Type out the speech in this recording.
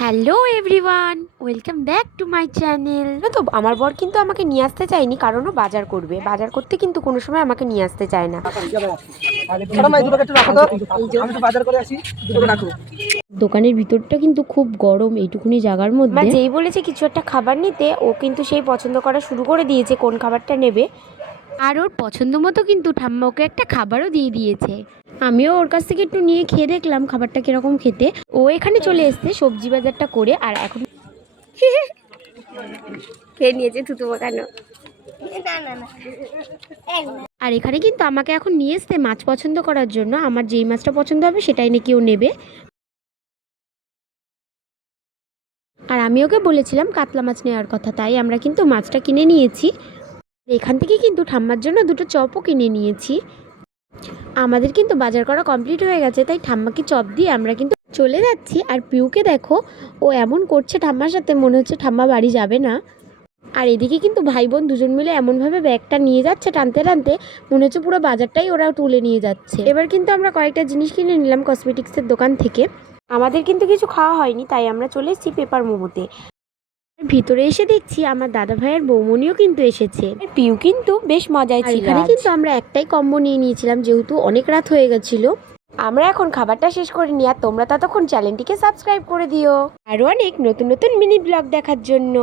Hello everyone, welcome back to my channel. তো আমার বর কিন্তু আমাকে নিয়ে আসতে চায়নি, কারণ ও বাজার করবে। বাজার করতে কিন্তু কোনো সময় আমাকে নিয়ে আসতে চায় না। দোকানের ভিতরটা কিন্তু খুব গরম, এইটুকুনি জায়গার মধ্যে যেই বলেছে কিছু একটা খাবার নিতে, ও কিন্তু সেই পছন্দ করা শুরু করে দিয়েছে কোন খাবারটা নেবে। আর ওর পছন্দ মতো কিন্তু ঠাম্মা ওকে একটা খাবারও দিয়ে দিয়েছে। আমিও ওর কাছ থেকে একটু নিয়ে খেয়ে দেখলাম খাবারটা কিরকম খেতে। ও এখানে চলে এসছে সবজি বাজারটা করে, আর এখন খেয়ে নিয়েছে থুতু কেন। আর এখানে কিন্তু আমাকে এখন নিয়ে এসছে মাছ পছন্দ করার জন্য। আমার যেই মাছটা পছন্দ হবে সেটাই নাকি ও নেবে। আর আমি ওকে বলেছিলাম কাতলা মাছ নেওয়ার কথা, তাই আমরা কিন্তু মাছটা কিনে নিয়েছি। এখান থেকে কিন্তু ঠাম্মার জন্য দুটো চপও কিনে নিয়েছি। আমাদের কিন্তু বাজার করা কমপ্লিট হয়ে গেছে, তাই ঠাম্মাকে চপ দিয়ে আমরা কিন্তু চলে যাচ্ছি। আর পিউকে দেখো, ও এমন করছে ঠাম্মার সাথে, মনে হচ্ছে ঠাম্মা বাড়ি যাবে না। আর এদিকে কিন্তু ভাই বোন দুজন মিলে এমনভাবে ব্যাগটা নিয়ে যাচ্ছে টানতে টানতে, মনে হচ্ছে পুরো বাজারটাই ওরা তুলে নিয়ে যাচ্ছে। এবার কিন্তু আমরা কয়েকটা জিনিস কিনে নিলাম কসমেটিক্সের দোকান থেকে। আমাদের কিন্তু কিছু খাওয়া হয়নি, তাই আমরা চলে এসেছি পেপার মোমোতে। ভিতরে এসে দেখছি আমার দাদা ভাইয়ের বৌমনিও কিন্তু এসেছে। পিউ কিন্তু বেশ মজায় ছিল। এখানে কিন্তু আমরা একটাই কম্বো নিয়ে নিয়েছিলাম, যেহেতু অনেক রাত হয়ে গেছিল। আমরা এখন খাবারটা শেষ করে নিই, আর তোমরা ততক্ষণ চ্যানেলটিকে সাবস্ক্রাইব করে দিও আরও অনেক নতুন নতুন মিনি ব্লগ দেখার জন্য।